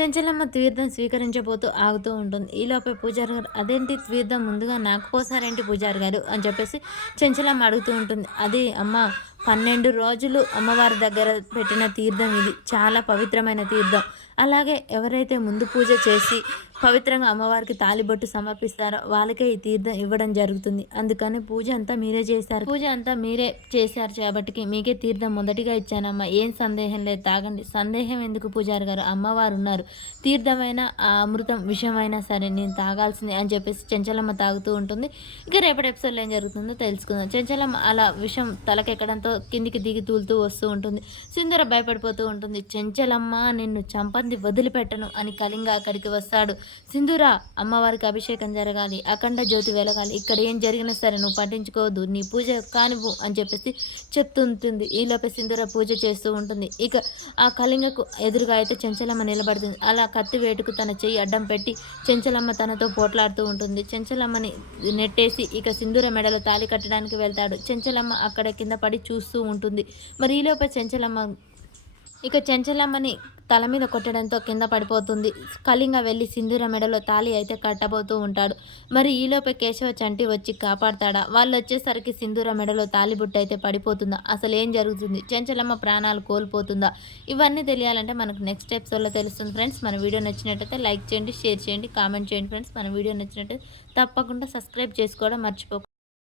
చెంచలమ్మ తీర్థం స్వీకరించబోతూ ఆగుతూ ఉంటుంది. ఈలోపే పూజారి గారు, "అదేంటి తీర్థం ముందుగా నాకు పోసారేంటి పూజారి గారు" అని చెప్పేసి చెంచలమ్మ అడుగుతూ ఉంటుంది. "అది అమ్మ, 12 రోజులు అమ్మవారి దగ్గర పెట్టిన తీర్థం ఇది. చాలా పవిత్రమైన తీర్థం. అలాగే ఎవరైతే ముందు పూజ చేసి పవిత్రంగా అమ్మవారికి తాళిబొట్టు సమర్పిస్తారో వాళ్ళకే ఈ తీర్థం ఇవ్వడం జరుగుతుంది. అందుకని పూజ అంతా మీరే చేశారు. పూజ అంతా మీరే చేశారు కాబట్టికి మీకే తీర్థం మొదటిగా ఇచ్చానమ్మా. ఏం సందేహం లేదు, తాగండి." "సందేహం ఎందుకు పూజారి గారు, అమ్మవారు ఉన్నారు. తీర్థమైన ఆ అమృతం విషమైనా సరే నేను తాగాల్సిందే" అని చెప్పేసి చెంచలమ్మ తాగుతూ ఉంటుంది. ఇక రేపటి ఎపిసోడ్లో ఏం జరుగుతుందో తెలుసుకుందాం. చెంచలమ్మ అలా విషం తలకెక్కడంతో కిందికి దిగి తూలుతూ వస్తూ ఉంటుంది. సింధూర భయపడిపోతూ ఉంటుంది. "చెంచలమ్మ, నిన్ను చంపంది వదిలిపెట్టను" అని కళింగ అక్కడికి వస్తాడు. "సింధూర, అమ్మవారికి అభిషేకం జరగాలి, అఖండ జ్యోతి వెలగాలి, ఇక్కడ ఏం జరిగినా సరే నువ్వు పట్టించుకోవద్దు, నీ పూజ కానివ్వు" అని చెప్పేసి చెప్తుంటుంది. ఈలోపే సింధూర పూజ చేస్తూ ఉంటుంది. ఇక ఆ కళింగకు ఎదురుగా అయితే చెంచలమ్మ నిలబడుతుంది. అలా కత్తి వేటుకు తన చెయ్యి అడ్డం పెట్టి చెంచలమ్మ తనతో పోట్లాడుతూ ఉంటుంది. చెంచలమ్మని నెట్టేసి ఇక సింధూర మెడలో తాళి కట్టడానికి వెళ్తాడు. చెంచలమ్మ అక్కడ కింద పడి చూస్తూ ఉంటుంది. మరి ఈలోపే చెంచలమ్మని తల మీద కొట్టడంతో కింద పడిపోతుంది. కళింగ వెళ్ళి సింధూర మెడలో తాళి అయితే కట్టబోతూ ఉంటాడు. మరి ఈలోపే కేశవ చంటి వచ్చి కాపాడతాడా? వాళ్ళు వచ్చేసరికి సింధూర మెడలో తాళిబుట్ట అయితే పడిపోతుందా? అసలు ఏం జరుగుతుంది? చెంచలమ్మ ప్రాణాలు కోల్పోతుందా? ఇవన్నీ తెలియాలంటే మనకు నెక్స్ట్ ఎపిసోడ్లో తెలుస్తుంది ఫ్రెండ్స్. మన వీడియో నచ్చినట్టయితే లైక్ చేయండి, షేర్ చేయండి, కామెంట్ చేయండి ఫ్రెండ్స్. మన వీడియో నచ్చినట్టయితే తప్పకుండా సబ్స్క్రైబ్ చేసుకోవడం మర్చిపోకండి.